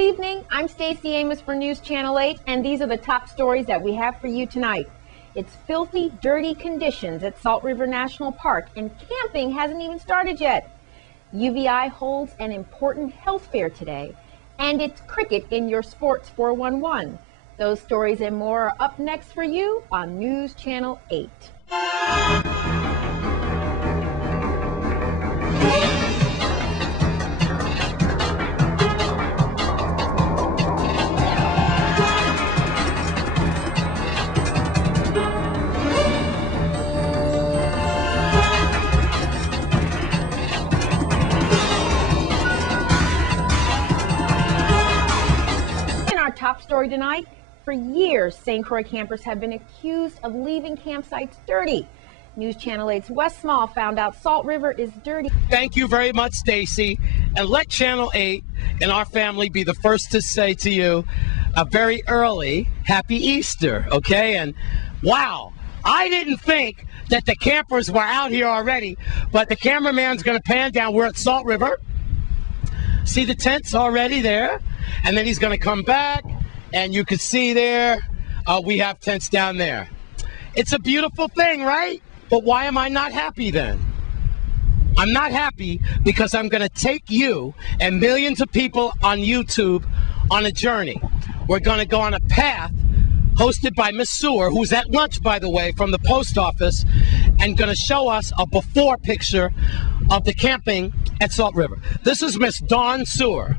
Good evening, I'm Stacey Amos for News Channel 8, and these are the top stories that we have for you tonight. It's filthy, dirty conditions at Salt River National Park, and camping hasn't even started yet. UVI holds an important health fair today, and it's cricket in your Sports 411. Those stories and more are up next for you on News Channel 8. Top story tonight. For years, St. Croix campers have been accused of leaving campsites dirty. News Channel 8's Wes Small found out Salt River is dirty. Thank you very much, Stacy. And let Channel 8 and our family be the first to say to you a very early Happy Easter, okay? And wow, I didn't think that the campers were out here already, but the cameraman's going to pan down. We're at Salt River. See the tents already there? And then he's going to come back, and you can see there, we have tents down there. It's a beautiful thing, right? But why am I not happy then? I'm not happy because I'm going to take you and millions of people on YouTube on a journey. We're going to go on a path hosted by Miss Sewer, who's at lunch, by the way, from the post office, and going to show us a before picture of the camping at Salt River. This is Miss Dawn Sewer.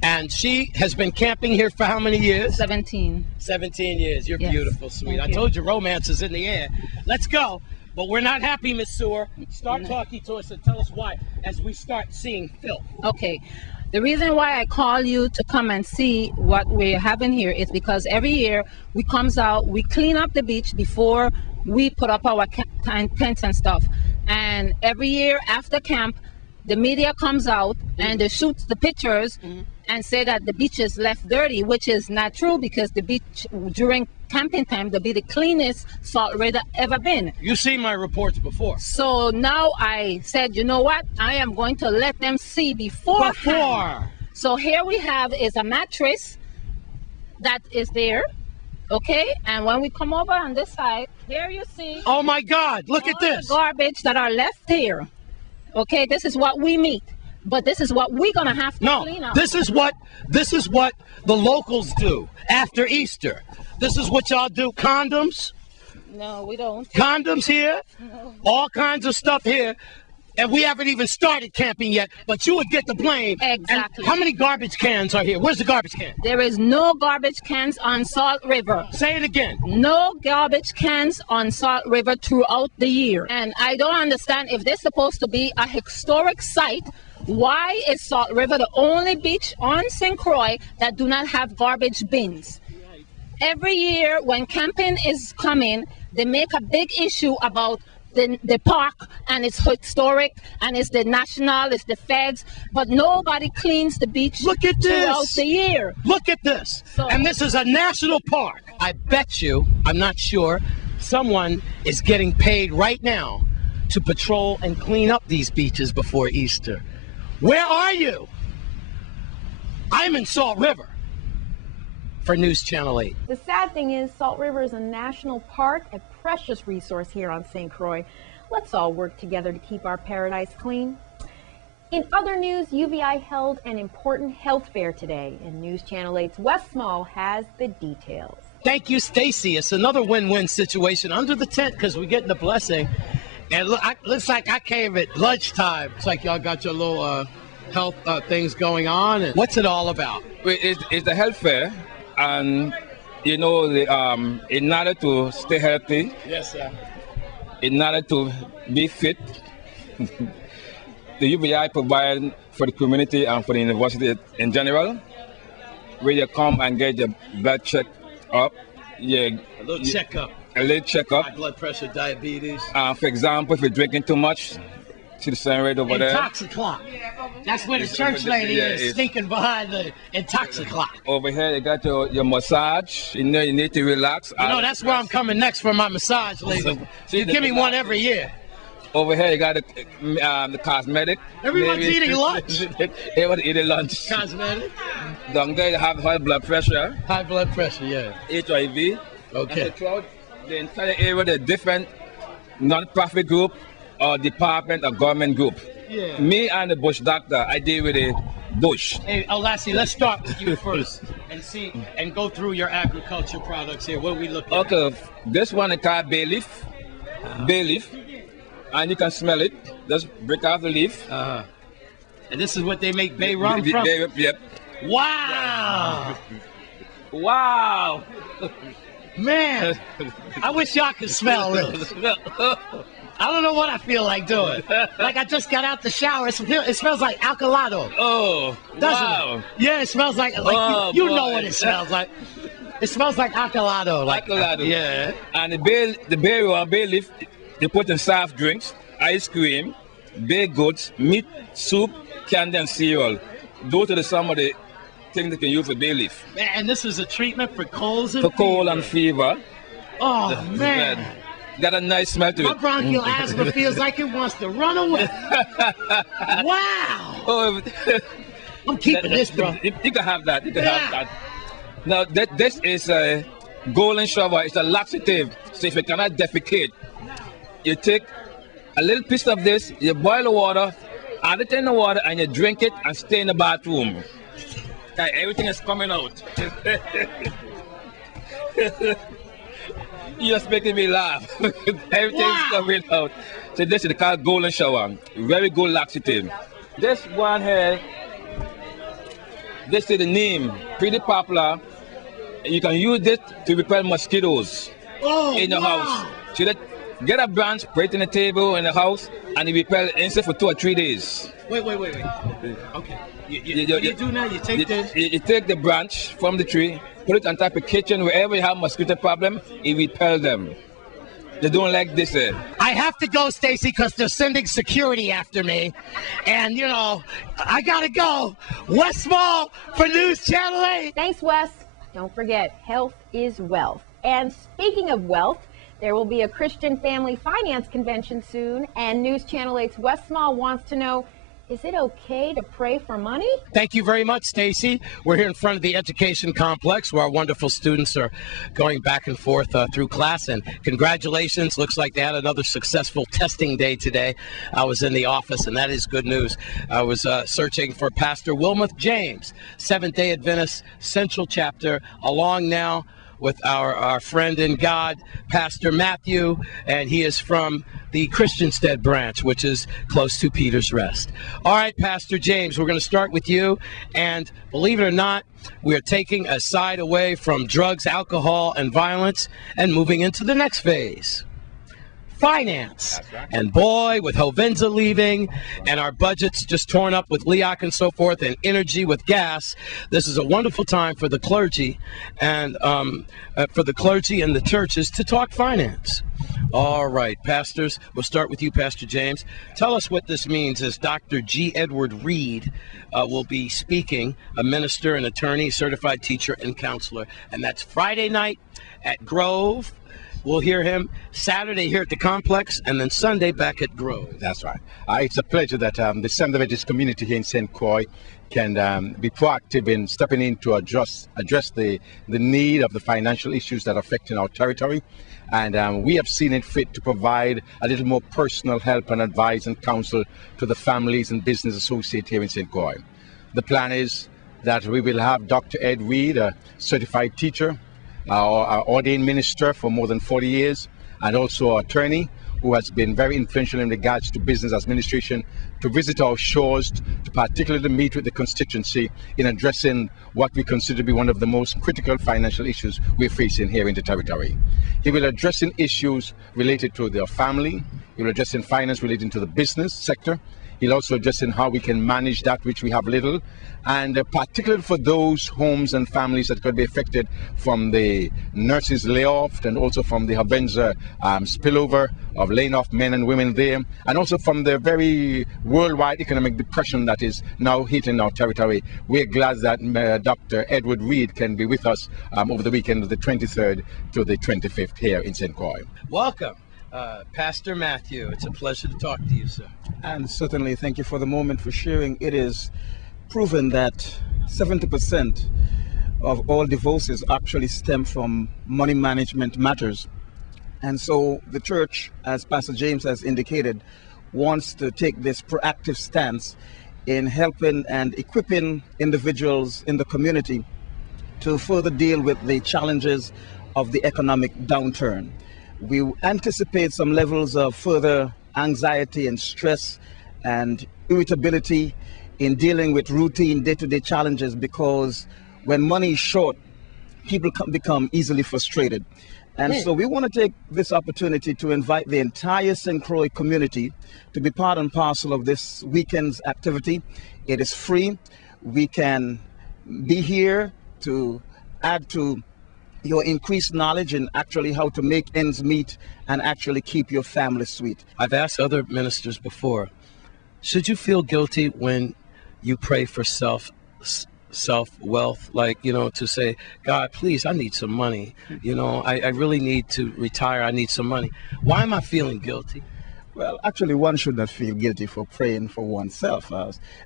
And she has been camping here for how many years? 17. 17 years. You're yes. Beautiful, sweet. I told you romance is in the air. Let's go. But we're not happy, Miss Sewer. Start talking to us and tell us why as we start seeing filth. Okay. The reason why I call you to come and see what we're having here is because every year we comes out, we clean up the beach before we put up our tents and stuff. And every year after camp, the media comes out and they shoot the pictures and say that the beach is left dirty, which is not true because the beach during camping time will be the cleanest Salt River ever been. You've seen my reports before. So now I said, you know what? I am going to let them see before. So here we have is a mattress that is there, okay? And when we come over on this side, here you see. Oh my God, look at this. The garbage that are left here. Okay, this is what we meet, but this is what we're gonna have to clean up. This is what the locals do after Easter. This is what y'all do. Condoms? No, we don't. Condoms here? No. All kinds of stuff here. And we haven't even started camping yet, but you would get the blame. Exactly. And how many garbage cans are here? Where's the garbage can? There is no garbage cans on Salt River. Say it again. No garbage cans on Salt River throughout the year. And I don't understand, if this is supposed to be a historic site, why is Salt River the only beach on St. Croix that do not have garbage bins? Every year when camping is coming, they make a big issue about the park, and it's historic, and it's the national, it's the feds, but nobody cleans the beach. Look at this. Throughout the year. Look at this. And this is a national park. I bet you, I'm not sure, someone is getting paid right now to patrol and clean up these beaches before Easter. Where are you? I'm in Salt River for News Channel 8. The sad thing is Salt River is a national park, a precious resource here on St. Croix. Let's all work together to keep our paradise clean. In other news, UVI held an important health fair today, and News Channel 8's Wes Small has the details. Thank you, Stacy. It's another win-win situation under the tent because we're getting the blessing. And look, looks like I came at lunchtime. It's like y'all got your little health things going on. And what's it all about? It's the health fair. And you know, in order to stay healthy, yes, sir. In order to be fit, the UVI provide for the community and for the university in general, where you come and get your blood checked up. A little checkup. A little checkup. High blood pressure, diabetes. For example, if you're drinking too much, see the sign right over there. Intoxiclock. That's where the church lady is sneaking behind the Intoxiclock. Over here, you got your massage. You know, you need to relax. You know, that's where I'm coming next for my massage, lady. So you give me one every year. Over here, you got the cosmetic. Everyone's eating lunch. Everyone's eating lunch. Cosmetic. Down there, you have high blood pressure. High blood pressure, yeah. HIV. Okay. And throughout the entire area, the different non-profit group or department or government group. Yeah. Me and the bush doctor, I deal with the bush. Hey, Lassie, let's start with you first and see and go through your agriculture products here. What are we looking at? Okay, this one is called bay leaf. Bay leaf. And you can smell it. Just break off the leaf. And this is what they make bay rum from? Yep. Wow! Wow! Man, I wish y'all could smell this. I don't know what I feel like doing. Like I just got out the shower. It smells like alcalado. Oh, doesn't wow. it? Yeah, it smells like you know what it smells like. It smells like alcalado. Like alcalado. Yeah. And the bay leaf, they put in soft drinks, ice cream, baked goods, meat, soup, candy, and cereal. Those are some of the things they can use for bay leaf. And this is a treatment for colds and for cold and fever. Oh, man. Got a nice smell to it. My bronchial asthma feels like it wants to run away. Wow. Oh, I'm keeping this, bro. You can have that. You can have that. Now, this is a golden shower. It's a laxative. So if you cannot defecate, you take a little piece of this, you boil the water, add it in the water, and you drink it and stay in the bathroom. Okay, everything is coming out. You're just making me laugh. Everything's coming out. So this is called golden shower. Very good laxative. This one here, this is the neem. Pretty popular. You can use this to repel mosquitoes in your house. So that get a branch, put it in the table in the house, and it repel insect for 2 or 3 days. Wait. Okay. You do now? You take this? You take the branch from the tree, put it on top of the kitchen, wherever you have mosquito problem, it repel them. They don't like this. I have to go, Stacy, because they're sending security after me. And, you know, I got to go. Wes Small for News Channel 8. Thanks, Wes. Don't forget, health is wealth. And speaking of wealth, there will be a Christian Family Finance Convention soon. And News Channel 8's Wes Small wants to know, is it okay to pray for money? Thank you very much, Stacy. We're here in front of the education complex where our wonderful students are going back and forth through class. And congratulations. Looks like they had another successful testing day today. I was in the office, and that is good news. I was searching for Pastor Wilmoth James, Seventh-day Adventist Central Chapter, along now with our friend in God, Pastor Matthew, and he is from the Christiansted branch, which is close to Peter's Rest. All right, Pastor James, we're going to start with you, and believe it or not, we are taking a side away from drugs, alcohol, and violence, and moving into the next phase. Finance. And boy, with Hovenza leaving and our budgets just torn up with LEOC and so forth, and energy with gas, this is a wonderful time for the clergy and the churches to talk finance. All right, pastors, we'll start with you, Pastor James. Tell us what this means as Dr. G. Edward Reed will be speaking, a minister, an attorney, certified teacher, and counselor. And that's Friday night at Grove. We'll hear him Saturday here at the complex, and then Sunday back at Grove. That's right. It's a pleasure that the Seventh Adventist community here in St. Croix can be proactive in stepping in to address the need of the financial issues that are affecting our territory. And we have seen it fit to provide a little more personal help and advice and counsel to the families and business associates here in St. Croix. The plan is that we will have Dr. Ed Reed, a certified teacher, our ordained minister for more than 40 years, and also an attorney who has been very influential in regards to business administration, to visit our shores, to particularly meet with the constituency in addressing what we consider to be one of the most critical financial issues we're facing here in the territory. He will address issues related to their family. He will address finance relating to the business sector. He'll also address how we can manage that which we have little, and particularly for those homes and families that could be affected from the nurses' layoff, and also from the Hovenza spillover of laying off men and women there, and also from the very worldwide economic depression that is now hitting our territory. We're glad that Dr. Edward Reed can be with us over the weekend of the 23rd to the 25th here in St. Croix. Welcome. Pastor Matthew, it's a pleasure to talk to you, sir. And certainly, thank you for the moment for sharing. It is proven that 70% of all divorces actually stem from money management matters. And so the church, as Pastor James has indicated, wants to take this proactive stance in helping and equipping individuals in the community to further deal with the challenges of the economic downturn. We anticipate some levels of further anxiety and stress and irritability in dealing with routine day-to-day challenges, because when money is short, people become easily frustrated. And so we want to take this opportunity to invite the entire St. Croix community to be part and parcel of this weekend's activity. It is free. We can be here to add to your increased knowledge in actually how to make ends meet and actually keep your family sweet. I've asked other ministers before, should you feel guilty when you pray for self-wealth, like, to say, God, please, I need some money. I really need to retire. I need some money. Why am I feeling guilty? Well, actually, one should not feel guilty for praying for oneself.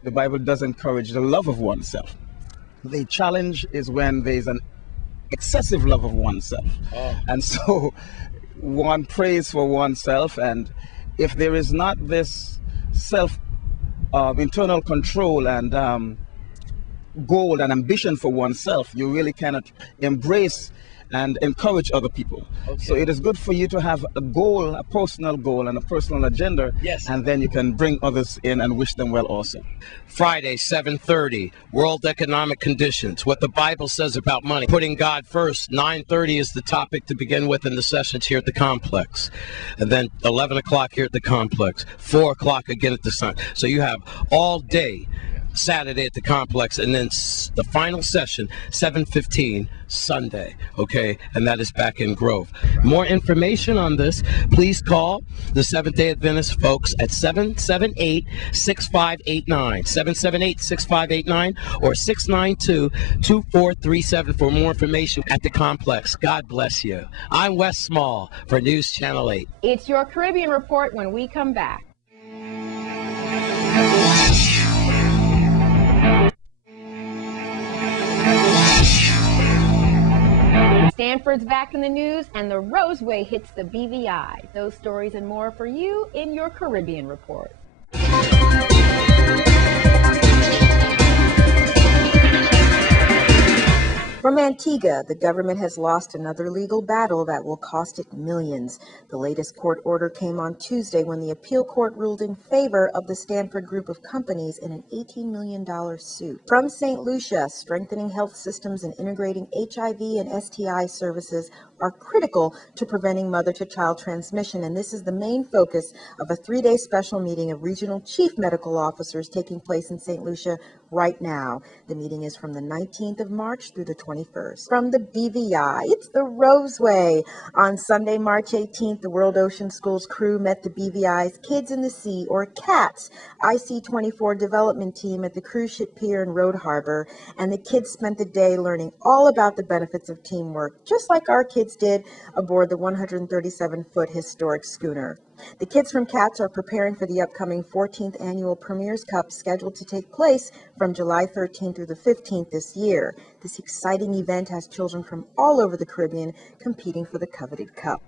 The Bible does encourage the love of oneself. The challenge is when there's an excessive love of oneself. And so one prays for oneself, and if there is not this self internal control and goal and ambition for oneself, you really cannot embrace and encourage other people. Okay. So it is good for you to have a goal, a personal goal and a personal agenda. Yes. And then you can bring others in and wish them well also. Friday, 7:30, World Economic Conditions, what the Bible says about money. Putting God first. 9:30 is the topic to begin with in the sessions here at the complex. And then 11 o'clock here at the complex. 4 o'clock again at the Sun. So you have all day Saturday at the complex, and then the final session, 7:15 Sunday, okay? And that is back in Grove. More information on this, please call the Seventh-day Adventist folks at 778-6589, 778-6589, or 692-2437 for more information at the complex. God bless you. I'm Wes Small for News Channel 8. It's your Caribbean Report when we come back. Stanford's back in the news, and the Roseway hits the BVI. Those stories and more for you in your Caribbean Report. From Antigua, the government has lost another legal battle that will cost it millions. The latest court order came on Tuesday when the appeal court ruled in favor of the Stanford group of companies in an $18 million suit. From St. Lucia, strengthening health systems and integrating HIV and STI services are critical to preventing mother-to-child transmission, and this is the main focus of a 3-day special meeting of regional chief medical officers taking place in St. Lucia right now. The meeting is from the 19th of March through the 21st. From the BVI, it's the Roseway. On Sunday, March 18th, the World Ocean School's crew met the BVI's Kids in the Sea, or CATS, IC-24 development team at the cruise ship pier in Rhode Harbor, and the kids spent the day learning all about the benefits of teamwork, just like our kids did aboard the 137-foot historic schooner. The kids from CATS are preparing for the upcoming 14th annual Premier's Cup, scheduled to take place from July 13th through the 15th this year. This exciting event has children from all over the Caribbean competing for the coveted cup.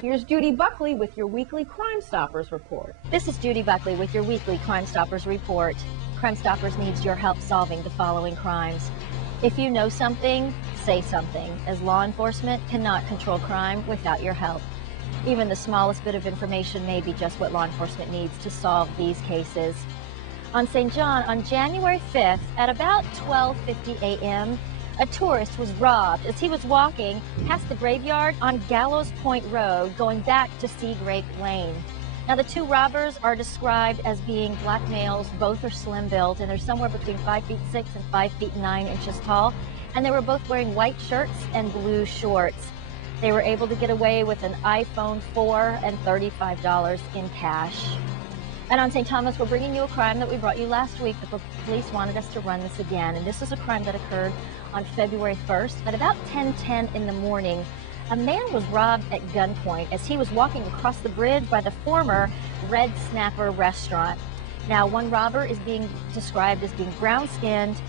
Here's Judy Buckley with your weekly Crime Stoppers report. This is Judy Buckley with your weekly Crime Stoppers report. Crime Stoppers needs your help solving the following crimes. If you know something, say something, as law enforcement cannot control crime without your help. Even the smallest bit of information may be just what law enforcement needs to solve these cases. On St. John, on January 5th, at about 12:50 a.m., a tourist was robbed as he was walking past the graveyard on Gallows Point Road, going back to Seagrape Lane. Now, the two robbers are described as being black males. Both are slim built, and they're somewhere between 5'6" and 5'9" tall. And they were both wearing white shirts and blue shorts. They were able to get away with an iPhone 4 and $35 in cash. And on St. Thomas, we're bringing you a crime that we brought you last week. The police wanted us to run this again. And this is a crime that occurred on February 1st. At about 10:10 in the morning, a man was robbed at gunpoint as he was walking across the bridge by the former Red Snapper restaurant. Now, one robber is being described as being brown-skinned,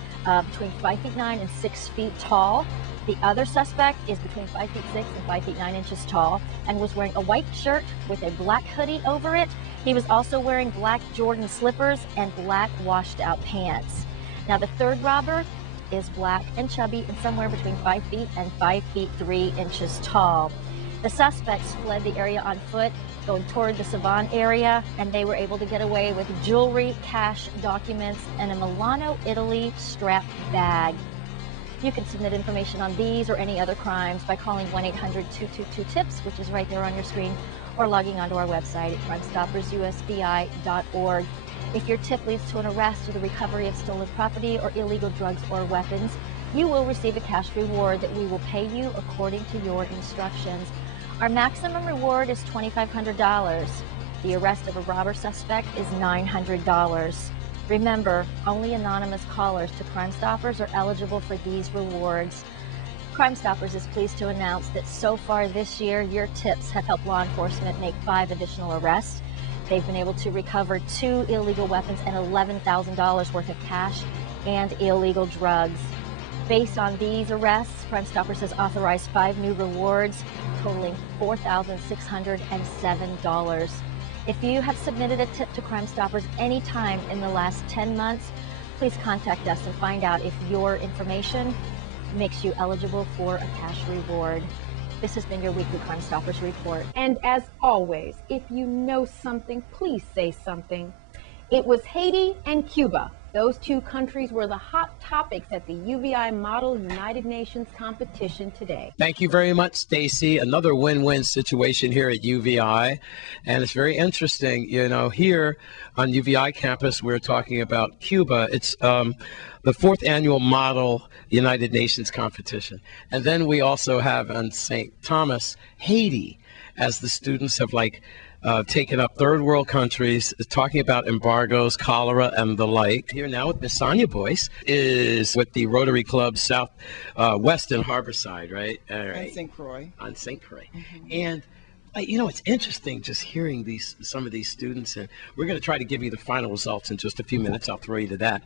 between 5'9" and 6 feet tall. The other suspect is between 5'6" and 5'9" tall and was wearing a white shirt with a black hoodie over it. He was also wearing black Jordan slippers and black washed out pants. Now, the third robber is black and chubby and somewhere between 5 feet and 5'3" tall. The suspects fled the area on foot, going toward the Savon area, and they were able to get away with jewelry, cash, documents, and a Milano, Italy strap bag. You can submit information on these or any other crimes by calling 1-800-222-TIPS, which is right there on your screen, or logging onto our website at crimestoppersusbi.org. If your tip leads to an arrest or the recovery of stolen property or illegal drugs or weapons, you will receive a cash reward that we will pay you according to your instructions. Our maximum reward is $2,500. The arrest of a robber suspect is $900. Remember, only anonymous callers to Crime Stoppers are eligible for these rewards. Crime Stoppers is pleased to announce that so far this year, your tips have helped law enforcement make 5 additional arrests. They've been able to recover 2 illegal weapons and $11,000 worth of cash and illegal drugs. Based on these arrests, Crime Stoppers has authorized 5 new rewards totaling $4,607. If you have submitted a tip to Crime Stoppers any time in the last 10 months, please contact us and find out if your information makes you eligible for a cash reward. This has been your weekly Crime Stoppers report. And as always, if you know something, please say something. It was Haiti and Cuba. Those 2 countries were the hot topics at the UVI Model United Nations competition today. Thank you very much, Stacy. Another win-win situation here at UVI. And it's very interesting, you know, here on UVI campus, we're talking about Cuba. It's the 4th annual Model United Nations competition. And then we also have on St. Thomas, Haiti, as the students have taken up third world countries, talking about embargoes, cholera, and the like. Here now with Miss Sonia Boyce is with the Rotary Club South West in Harborside, right? All right. On St. Croix. On St. Croix. And you know, it's interesting just hearing some of these students, and we're going to try to give you the final results in just a few minutes. I'll throw you to that,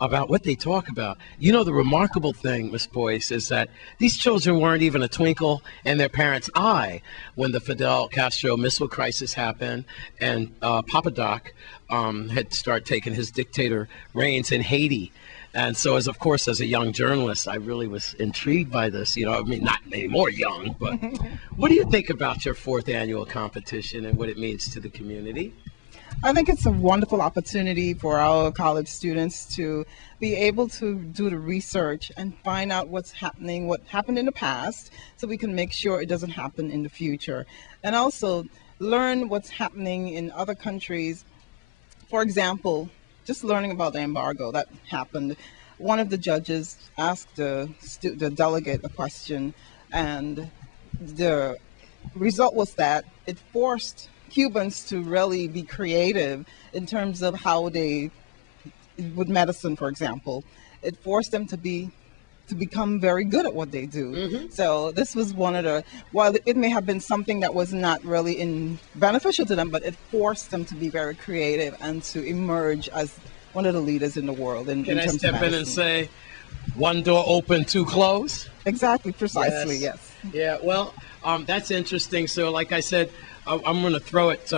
about what they talk about. You know, the remarkable thing, Miss Boyce, is that these children weren't even a twinkle in their parents' eye when the Fidel Castro missile crisis happened and Papa Doc had started taking his dictator reigns in Haiti. And so, as a young journalist, I really was intrigued by this. You know, I mean, not any more young, but what do you think about your 4th annual competition and what it means to the community? I think it's a wonderful opportunity for our college students to be able to do the research and find out what's happening, what happened in the past, so we can make sure it doesn't happen in the future. And also learn what's happening in other countries. For example, just learning about the embargo that happened. One of the judges asked the delegate a question, and the result was that it forced Cubans to really be creative in terms of how they, with medicine, for example, it forced them to become very good at what they do. So this was one of the, while it may have been something that was not really beneficial to them, but it forced them to be very creative and to emerge as one of the leaders in the world. Can I step in and say, one door open, 2 closed? Exactly, precisely, yes. Yeah, well, that's interesting. So like I said, I'm going to throw it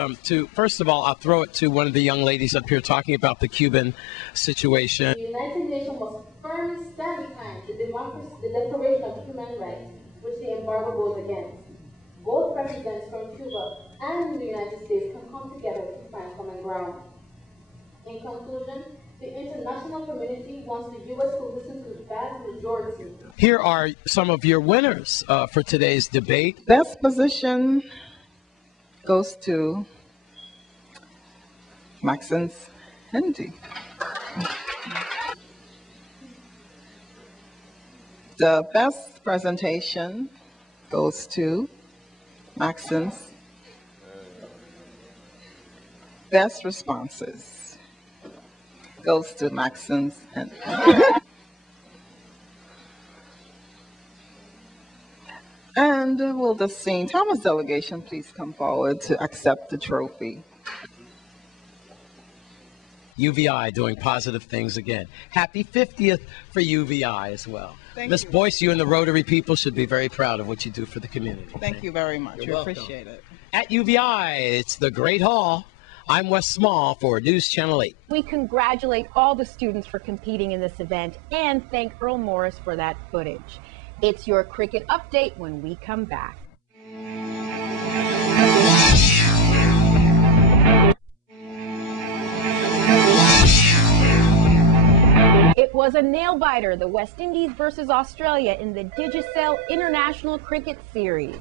first of all, I'll throw it to one of the young ladies up here talking about the Cuban situation. The United Nations must firmly stand behind the Declaration of Human Rights, which the embargo goes against. Both presidents from Cuba and the United States can come together to find common ground. In conclusion, the international community wants the U.S. to listen to the vast majority. Here are some of your winners for today's debate. Best position goes to Maxence Hendy. The best presentation goes to Maxence best responses goes to Maxons and and will the St. Thomas delegation please come forward to accept the trophy. UVI doing positive things again. Happy 50th for UVI as well. Miss Boyce, you and the Rotary people should be very proud of what you do for the community. Thank you very much. You're welcome. Appreciate it. At UVI, it's the Great Hall. I'm Wes Small for News Channel 8. We congratulate all the students for competing in this event and thank Earl Morris for that footage. It's your cricket update when we come back. It was a nail-biter, the West Indies versus Australia in the Digicel International Cricket Series.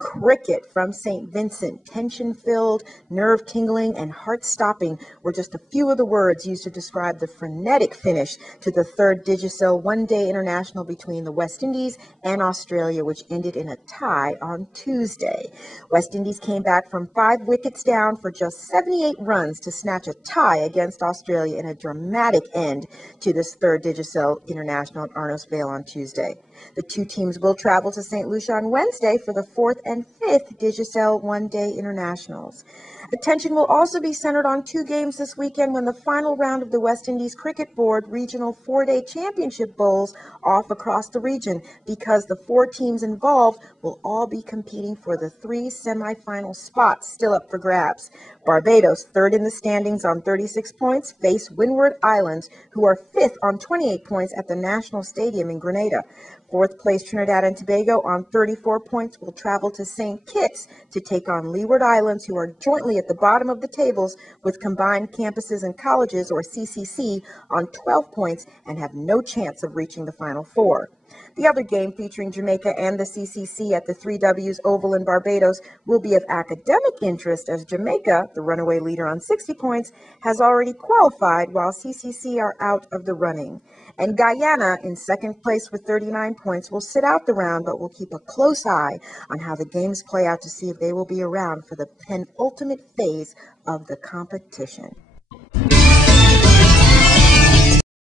Cricket from St. Vincent, tension-filled, nerve-tingling, and heart-stopping were just a few of the words used to describe the frenetic finish to the third Digicel one-day international between the West Indies and Australia, which ended in a tie on Tuesday. West Indies came back from 5 wickets down for just 78 runs to snatch a tie against Australia in a dramatic end to this third Digicel international at Arnos Vale on Tuesday. The two teams will travel to St. Lucia on Wednesday for the 4th and 5th Digicel one-day internationals. Attention will also be centered on 2 games this weekend when the final round of the West Indies Cricket Board regional 4-day championship bowls off across the region, because the 4 teams involved will all be competing for the 3 semifinal spots still up for grabs. Barbados, 3rd in the standings on 36 points, face Windward Islands, who are 5th on 28 points at the National Stadium in Grenada. 4th place Trinidad and Tobago on 34 points will travel to St. Kitts to take on Leeward Islands, who are jointly at the bottom of the tables with combined campuses and colleges, or CCC, on 12 points and have no chance of reaching the Final Four. The other game, featuring Jamaica and the CCC at the 3Ws Oval in Barbados, will be of academic interest, as Jamaica, the runaway leader on 60 points, has already qualified, while CCC are out of the running. And Guyana, in 2nd place with 39 points, will sit out the round, but will keep a close eye on how the games play out to see if they will be around for the penultimate phase of the competition.